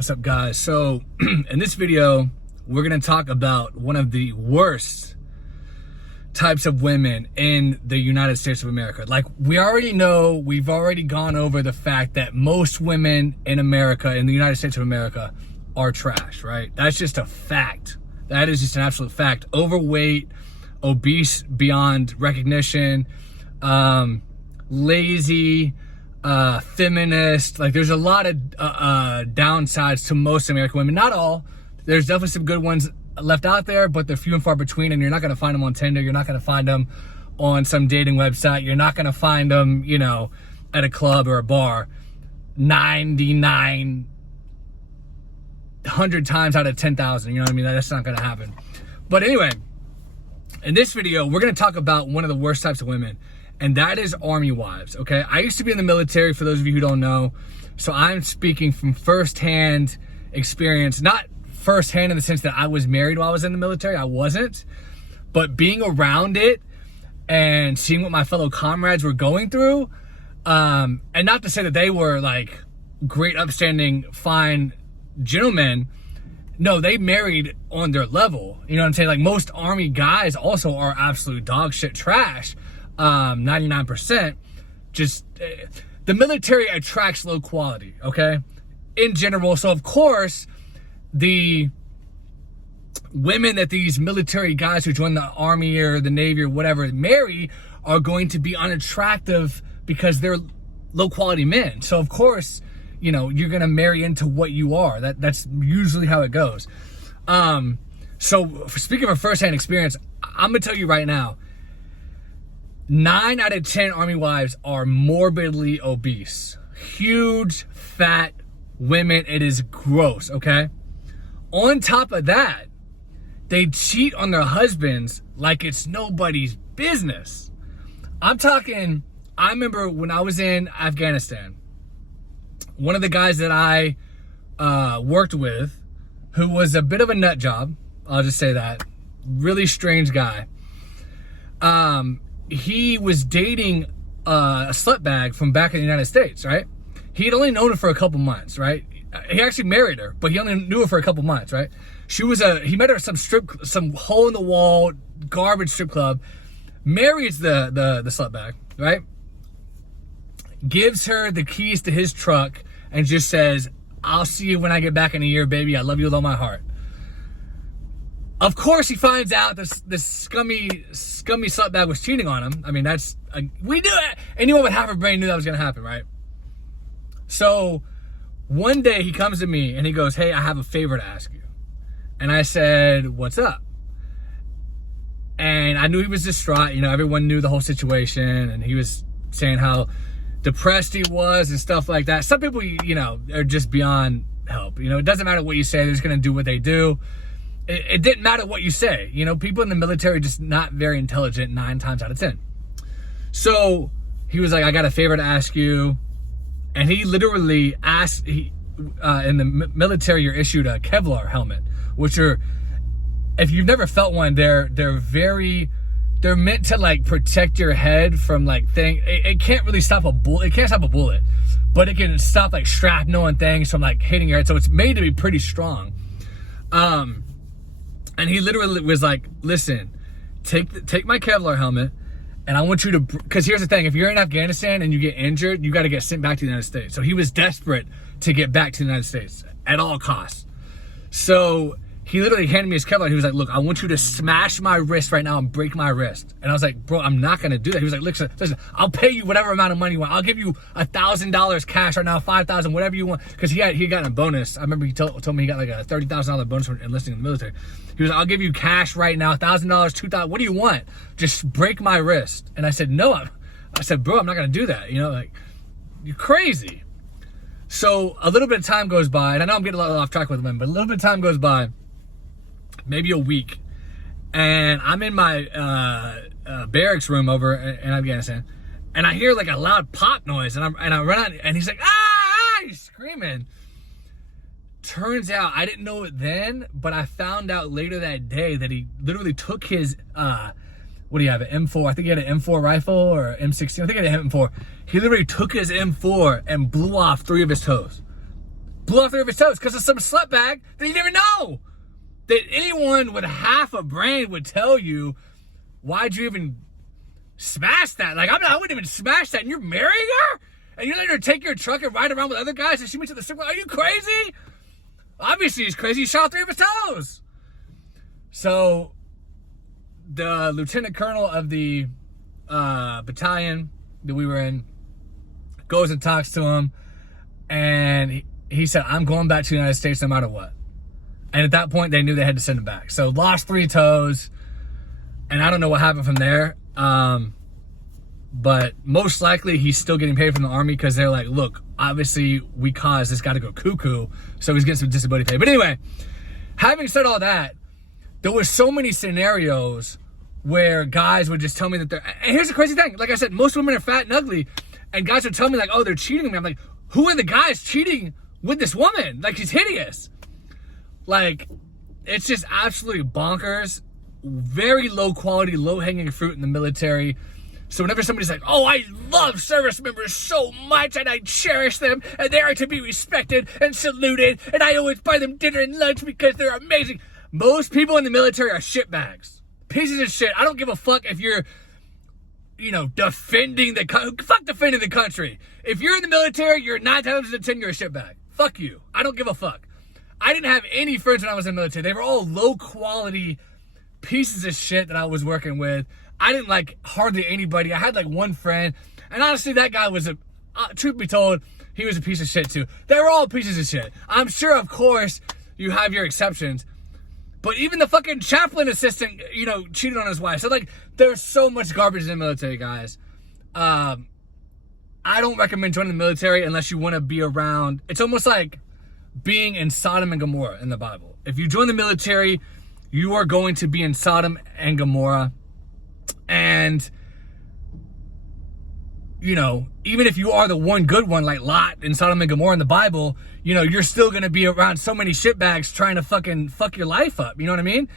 What's up, guys? So in this video we're going to talk about one of the worst types of women in the United States of America. Like, we already know, we've already gone over the fact that most women in America, in the United States of America, are trash, right? That's just a fact. That is just an absolute fact. Overweight, obese beyond recognition, lazy, feminist. Like, there's a lot of downsides to most American women. Not all. There's definitely some good ones left out there, but they're few and far between, and you're not going to find them on Tinder. You're not going to find them on some dating website. You're not going to find them, you know, at a club or a bar 9,900 times out of 10,000. You know what I mean? That's not going to happen. But anyway, in this video, we're going to talk about one of the worst types of women, and that is army wives, okay? I used to be in the military, for those of you who don't know, so I'm speaking from firsthand experience. Not firsthand in the sense that I was married while I was in the military. I wasn't. But being around it and seeing what my fellow comrades were going through, and not to say that they were like great, upstanding, fine gentlemen. No, they married on their level. You know what I'm saying? Like, most army guys also are absolute dog shit trash. 99%. Just the military attracts low quality, okay? In general. So of course, the women that these military guys who join the army or the Navy or whatever marry are going to be unattractive because they're low quality men. So of course, you know, you're going to marry into what you are. That's usually how it goes. So speaking of firsthand experience, I'm going to tell you right now, 9 out of 10 army wives are morbidly obese. Huge, fat women. It is gross, okay? On top of that, they cheat on their husbands like it's nobody's business. I remember when I was in Afghanistan, one of the guys that I worked with, who was a bit of a nut job, I'll just say that, really strange guy, he was dating a slutbag from back in the United States, right? He'd only known her for a couple months, right? He actually married her, but he only knew her for a couple months, right? He met her at some hole in the wall, garbage strip club, marries the slutbag, right? Gives her the keys to his truck and just says, "I'll see you when I get back in a year, baby. I love you with all my heart." Of course, he finds out this scummy slutbag was cheating on him. I mean, we knew it. Anyone with half a brain knew that was gonna happen, right? So one day he comes to me and he goes, "Hey, I have a favor to ask you." And I said, "What's up?" And I knew he was distraught. You know, everyone knew the whole situation, and he was saying how depressed he was and stuff like that. Some people, you know, are just beyond help. You know, it doesn't matter what you say. They're just going to do what they do. It didn't matter what you say. You know, people in the military are just not very intelligent 9 times out of 10. So he was like, "I got a favor to ask you." And he literally asked, in the military, you're issued a Kevlar helmet, which are, if you've never felt one, they're meant to like protect your head from like things. It can't really stop a bullet. It can't stop a bullet, but it can stop like shrapnel and things from like hitting your head. So it's made to be pretty strong. And he literally was like, "Listen, take my Kevlar helmet, and I want you to," because here's the thing, if you're in Afghanistan and you get injured, you got to get sent back to the United States. So he was desperate to get back to the United States at all costs. So he literally handed me his Kevlar. He was like, "Look, I want you to smash my wrist right now and break my wrist." And I was like, "Bro, I'm not going to do that." He was like, listen, "I'll pay you whatever amount of money you want. I'll give you $1,000 cash right now, $5,000, whatever you want." Because he had gotten a bonus. I remember he told me he got like a $30,000 bonus for enlisting in the military. He was like, "I'll give you cash right now, $1,000, $2,000. What do you want? Just break my wrist." And I said, "No." I said, "Bro, I'm not going to do that. You know, like, you're crazy." So a little bit of time goes by, and I know I'm getting a little off track with him, but a little bit of time goes by, maybe a week, and I'm in my barracks room over in Afghanistan, and I hear like a loud pop noise, and I run out, and he's like, "Ah!" He's screaming. Turns out, I didn't know it then, but I found out later that day that he literally took his what do you have, an M4? I think he had an M4 rifle or M16. I think he had an M4. He literally took his M4 and blew off 3 of his toes. blew off 3 of his toes because of some slutbag that he didn't even know. That anyone with half a brain would tell you, why'd you even smash that? Like, I wouldn't even smash that, and you're marrying her? And you're letting her take your truck and ride around with other guys and she went to the strip club? Are you crazy? Obviously he's crazy. He shot off 3 of his toes. So the lieutenant colonel of the battalion that we were in goes and talks to him, and he said, I'm going back to the United States no matter what. And at that point, they knew they had to send him back. So lost 3 toes, and I don't know what happened from there. But most likely he's still getting paid from the Army because they're like, look, obviously we caused this guy to go cuckoo, so he's getting some disability pay. But anyway, having said all that, there were so many scenarios where guys would just tell me that they're, and here's the crazy thing, like I said, most women are fat and ugly, and guys would tell me like, oh, they're cheating on me. I'm like, who are the guys cheating with this woman? Like, she's hideous. Like, it's just absolutely bonkers. Very low quality, low hanging fruit in the military. So whenever somebody's like, oh, I love service members so much and I cherish them and they are to be respected and saluted and I always buy them dinner and lunch because they're amazing. Most people in the military are shitbags. Pieces of shit. I don't give a fuck if you're, defending the country. Fuck defending the country. If you're in the military, you're 9 times out of 10, you're a shitbag. Fuck you. I don't give a fuck. I didn't have any friends when I was in the military. They were all low quality pieces of shit that I was working with. I didn't like hardly anybody. I had like one friend, and honestly, that guy was truth be told, he was a piece of shit too. They were all pieces of shit. I'm sure, of course, you have your exceptions, but even the fucking chaplain assistant, cheated on his wife. So like, there's so much garbage in the military, guys. I don't recommend joining the military unless you want to be around. It's almost like being in Sodom and Gomorrah in the Bible. If you join the military, you are going to be in Sodom and Gomorrah. And, even if you are the one good one, like Lot in Sodom and Gomorrah in the Bible, you're still going to be around so many shitbags trying to fucking fuck your life up. You know what I mean?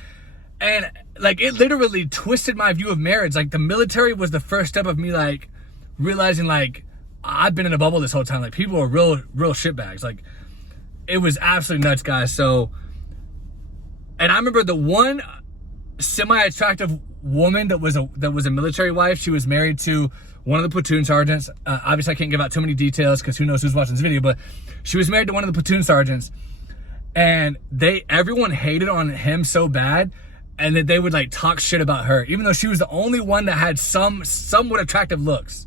And, like, it literally twisted my view of marriage. Like, the military was the first step of me, like, realizing, like, I've been in a bubble this whole time. Like, people are real shitbags. Like, it was absolutely nuts, guys. So, and I remember the one semi-attractive woman that was a military wife. She was married to one of the platoon sergeants. Obviously, I can't give out too many details because who knows who's watching this video, but she was married to one of the platoon sergeants, and everyone hated on him so bad, and that they would like talk shit about her, even though she was the only one that had somewhat attractive looks.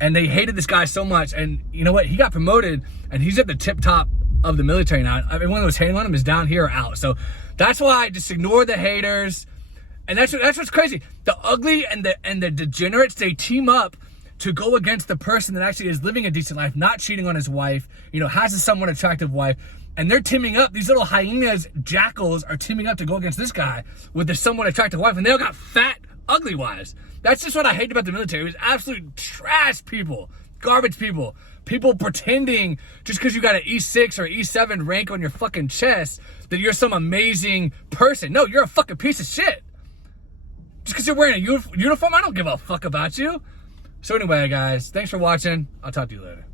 And they hated this guy so much, and you know what? He got promoted, and he's at the tip top of the military now. Everyone that was hating on him is down here or out. So that's why I just ignore the haters. And that's what's crazy. The ugly and the degenerates, they team up to go against the person that actually is living a decent life, not cheating on his wife, has a somewhat attractive wife. And they're teaming up. These little hyenas, jackals, are teaming up to go against this guy with the somewhat attractive wife. And they all got fat, ugly wives. That's just what I hate about the military. It was absolute trash people, garbage people. People pretending just because you got an E6 or E7 rank on your fucking chest that you're some amazing person. No, you're a fucking piece of shit. Just because you're wearing a uniform, I don't give a fuck about you. So anyway, guys, thanks for watching. I'll talk to you later.